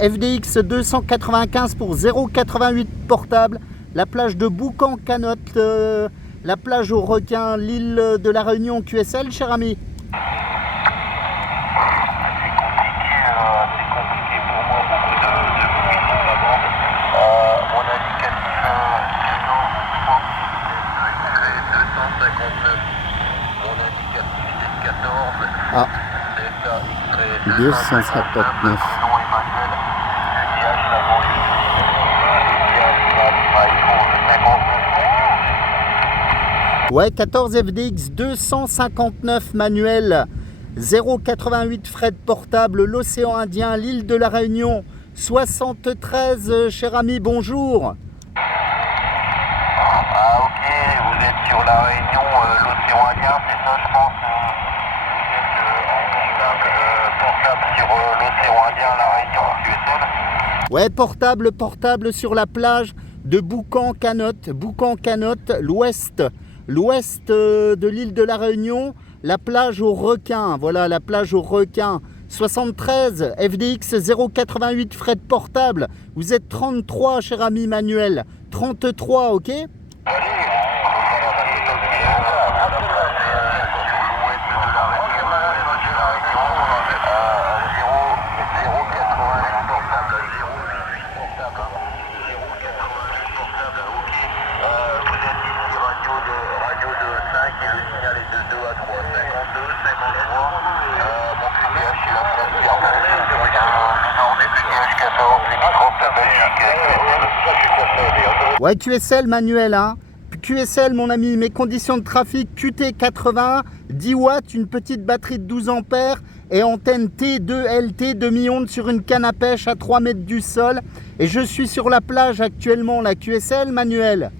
FDX 295 pour 0,88 portable. La plage de Boucan-Canotte, la plage aux requins, l'île de la Réunion QSL, cher ami. C'est compliqué pour moi, beaucoup de bruit sur la bande. Mon indicatif canon, 259. Mon indicatif c'est 14. Ah, Delta X-ray 259. Prénom Emmanuel. Liage avant Ouais, 14 FDX 259 manuel, 0,88 frais de portable, l'océan Indien, l'île de la Réunion, 73, cher ami, bonjour. Ah ok, vous êtes sur la Réunion, l'océan Indien, c'est ça je pense. Vous êtes en portable sur l'océan Indien, la Réunion, QSL. Ouais, portable sur la plage de Boucan-Canotte, l'ouest de l'île de la Réunion, la plage aux requins, voilà la plage aux requins, 73 FDX 0,88 frais de portable, vous êtes 33 cher ami Manuel, 33 ok. Ouais, QSL manuel, hein. QSL, mon ami, mes conditions de trafic, QT80, 10 watts, une petite batterie de 12 ampères et antenne T2LT demi-onde sur une canne à pêche à 3 mètres du sol. Et je suis sur la plage actuellement, la QSL manuel.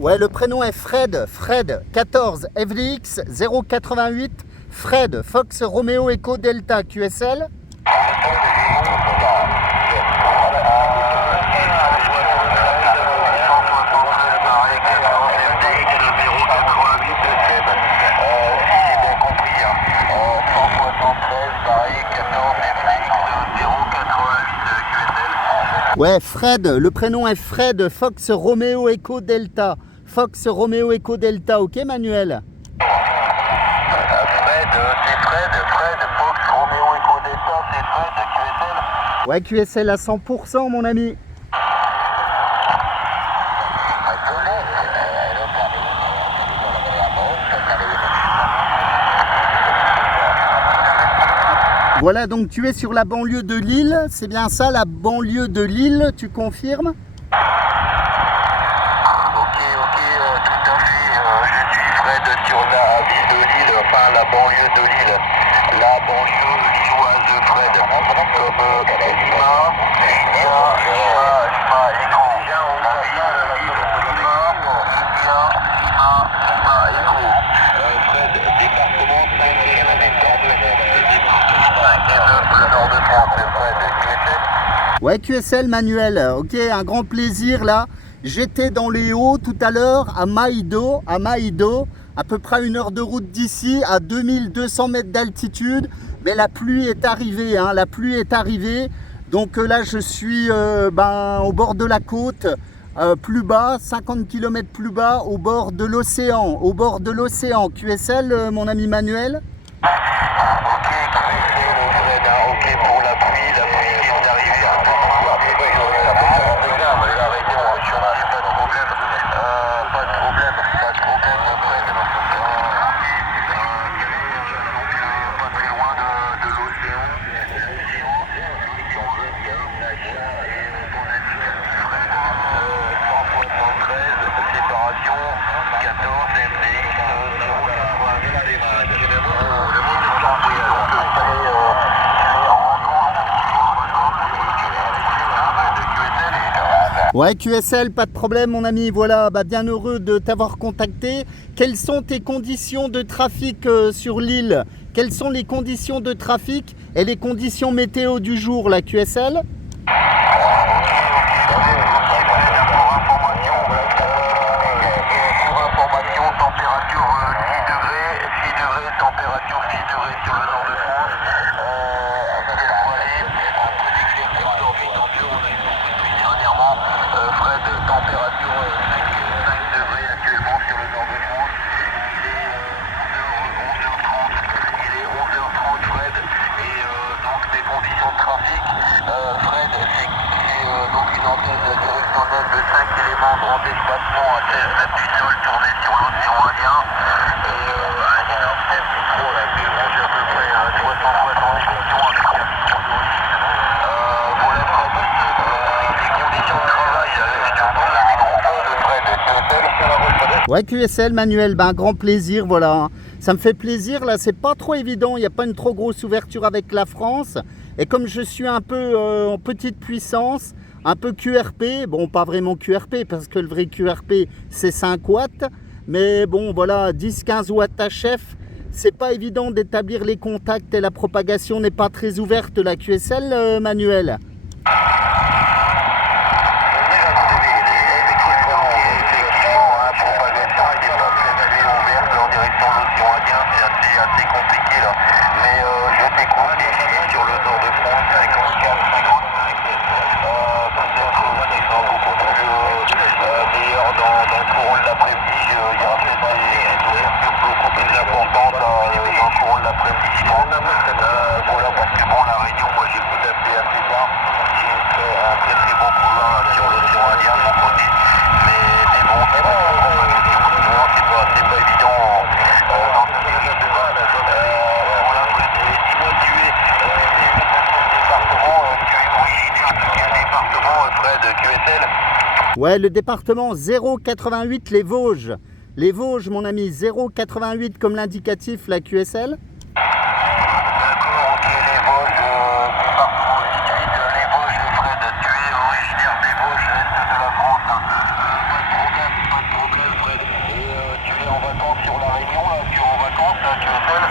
Ouais, le prénom est Fred, 14 FDX 088, Fred, Fox Romeo Echo Delta QSL. Ouais, Fred, le prénom est Fred, Fox Romeo Echo Delta. Fox Romeo Echo Delta, ok Manuel? Fred, Fox Romeo Echo Delta, c'est Fred, QSL. Ouais, QSL à 100% mon ami. Voilà, donc tu es sur la banlieue de Lille, c'est bien ça, la banlieue de Lille, tu confirmes? Ok, tout à fait. Je suis Fred sur la ville de Lille, enfin la banlieue de Lille. La banlieue lilloise de Fred. Comme Lima, écran. Écho. Fred, département 5e, le nord de France, Fred, QSL. Ouais, QSL Manuel, ok, un grand plaisir là. J'étais dans les Hauts tout à l'heure à Maïdo, à peu près 1 heure de route d'ici, à 2200 mètres d'altitude. Mais la pluie est arrivée, hein, la pluie est arrivée. Donc là, je suis au bord de la côte, plus bas, 50 km plus bas, au bord de l'océan, QSL, mon ami Manuel. Ok, Fred, ok pour la pluie qui est arrivée. Pas de problème, Fred. Pas très loin de l'océan. Séparation 14 FDX 080. Ouais, QSL, pas de problème mon ami, voilà, bien heureux de t'avoir contacté. Quelles sont tes conditions de trafic sur l'île? Quelles sont les conditions de trafic et les conditions météo du jour, la QSL? Température 6 degrés, température 6 degrés sur le nord de France. Ciel voilé, un peu d'éclaircie aujourd'hui, tant mieux, on a eu beaucoup de pluie dernièrement. Fred, température 5 degrés actuellement sur le nord de France. Il est 11h30 Fred, et donc des conditions de trafic. Fred, c'est donc une antenne direction net de 5 éléments, grand espacement à 16 mètres du sol, tourné sur l'océan Indien. Et un énorme micro là, qui range à peu près 60 stations avec voilà Fred, les conditions de travail, je te pose un microphone Fred, Ouais, QSL, Manuel, un grand plaisir, voilà. Ça me fait plaisir, là, c'est pas trop évident, il n'y a pas une trop grosse ouverture avec la France. Et comme je suis un peu en petite puissance, un peu QRP, bon, pas vraiment QRP, parce que le vrai QRP, c'est 5 watts. Mais bon, voilà, 10-15 watts HF, c'est pas évident d'établir les contacts et la propagation n'est pas très ouverte, la QSL, Manuel. assez compliqué là, mais je t'écoute ici sur le nord de France, 54, 55, peut-être que ça sera beaucoup plus meilleur dans le courant de l'après-midi, il y aura peut-être des ouvertures beaucoup plus importantes dans le courant de l'après-midi, je pense. Voilà, parce que bon, la Réunion, moi j'ai pu l'appeler assez tard, j'ai un très très bon couloir sur l'océan Indien de mon côté, mais bon, c'est pas évident dans ce milieu de bas, voilà, dis-moi, tu es quel département, Fred, QSL? Ouais, le département 088, les Vosges. Les Vosges, mon ami, 088 comme l'indicatif, la QSL. D'accord, ok, les Vosges, département 88, les Vosges, Fred, tu es originaire des Vosges, est de la France, hein. Pas de problème, Fred. Et tu es en vacances sur la Réunion, là, tu es en vacances, là, QSL?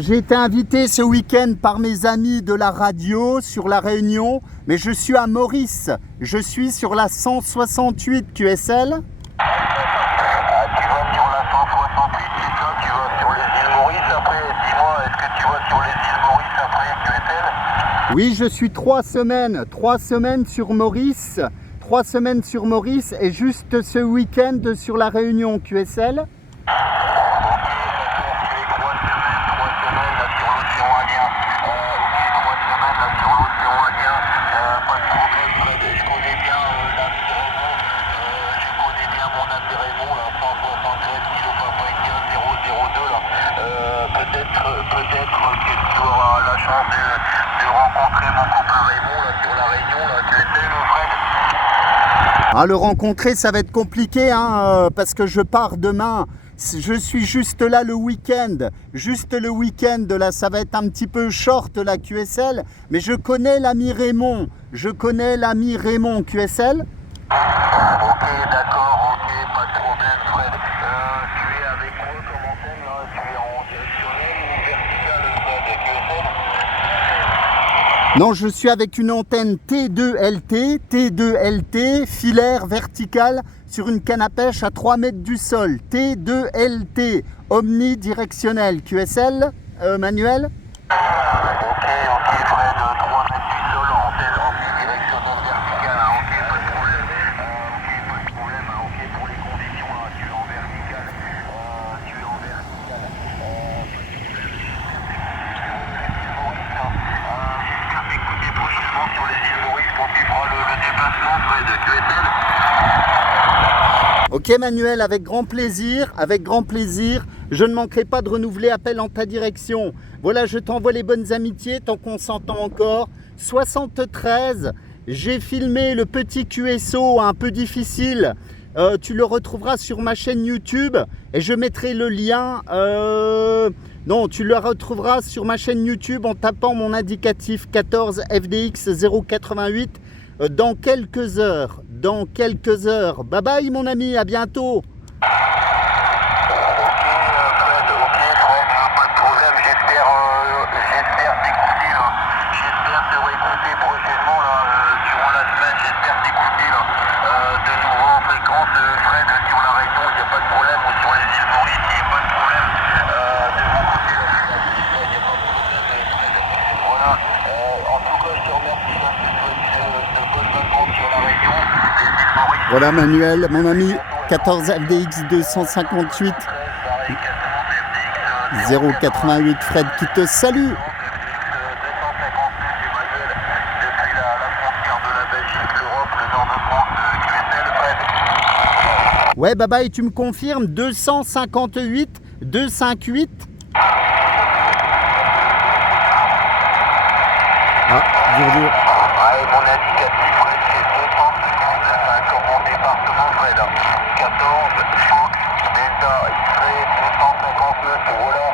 J'ai été invité ce week-end par mes amis de la radio sur la Réunion, mais je suis à Maurice. Je suis sur la 168 QSL. Tu vas sur la 168, c'est ça, tu vas sur les îles Maurice après, dis-moi, est-ce que tu vas sur les îles Maurice après, QSL? Oui, je suis 3 semaines sur Maurice, 3 semaines sur Maurice et juste ce week-end sur la Réunion QSL. Peut-être que tu auras la chance de rencontrer mon copain Raymond là, sur la Réunion, là, tu étais mon Fred? Ah, le rencontrer, ça va être compliqué, hein, parce que je pars demain. Je suis juste là le week-end. Juste le week-end, là, ça va être un petit peu short, la QSL. Mais je connais l'ami Raymond. Je connais l'ami Raymond QSL. Ok, d'accord, ok, pas de problème, Fred. Tu es avec quoi comme antenne là? Tu es en directionnel ou vertical, Fred, QSL? Non, je suis avec une antenne T2LT, filaire verticale sur une canne à pêche à 3 mètres du sol. T2LT, omnidirectionnel. QSL, Manuel? Ok, Fred, 3 mètres du sol, antenne omnidirectionnelle verticale, hein, ok, pas de problème. Ok, pas de problème, hein, ok, pour les conditions, là, tu es en vertical. Tu es en vertical. J'espère t'écouter prochainement sur les îles Maurice quand tu feras le déplacement, Fred, QSL. Ok Manuel, avec grand plaisir, je ne manquerai pas de renouveler appel en ta direction. Voilà, je t'envoie les bonnes amitiés tant qu'on s'entend encore. 73, j'ai filmé le petit QSO un peu difficile. Tu le retrouveras sur ma chaîne YouTube et je mettrai le lien. Non, tu le retrouveras sur ma chaîne YouTube en tapant mon indicatif 14 FDX 088. dans quelques heures. Dans quelques heures. Bye bye mon ami, à bientôt. Pas de problème, j'espère t'écouter là. J'espère te réécouter prochainement là, durant la semaine, j'espère t'écouter là. De nouveau en fréquence, Fred, sur la Réunion, il n'y a pas de problème, ou sur les îles Maurice, il n'y a pas de problème. De mon côté, là, il n'y a pas de problème, Fred. Voilà. En tout cas, je te remercie, là, je te souhaite de bonnes vacances sur la Réunion, les îles Maurice. Voilà Manuel, mon ami, 14 FDX 258 088 Fred qui te salue. Ouais, bye bye, tu me confirmes 258 258. Ah, dur. Ouais, mon indicatif, Fred, c'est 255 comme mon département, Fred. 14, Franck, Delta, X-ray, 259, voilà.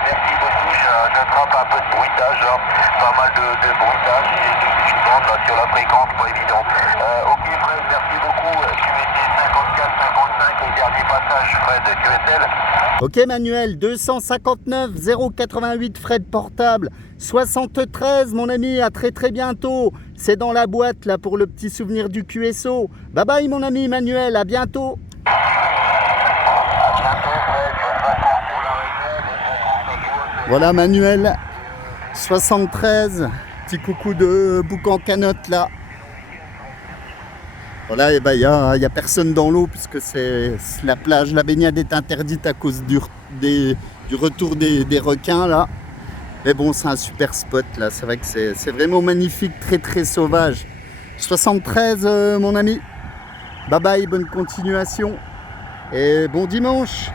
Merci beaucoup, j'attrape un peu de bruitage, là. Pas mal de bruitage, et une bande là, sur la fréquence, pas évident. Ok, Fred, merci beaucoup. QSL 54-55, et dernier passage, Fred, QSL. Ok Manuel, 259 088 Fred portable, 73 mon ami, à très très bientôt. C'est dans la boîte là pour le petit souvenir du QSO. Bye bye mon ami Manuel, à bientôt. Voilà Manuel, 73, petit coucou de boucan canotte là. Voilà, et ben il y a personne dans l'eau puisque c'est la plage, la baignade est interdite à cause du retour des requins là. Mais bon, c'est un super spot là, c'est vrai que c'est vraiment magnifique, très très sauvage. 73 mon ami, bye bye, bonne continuation et bon dimanche.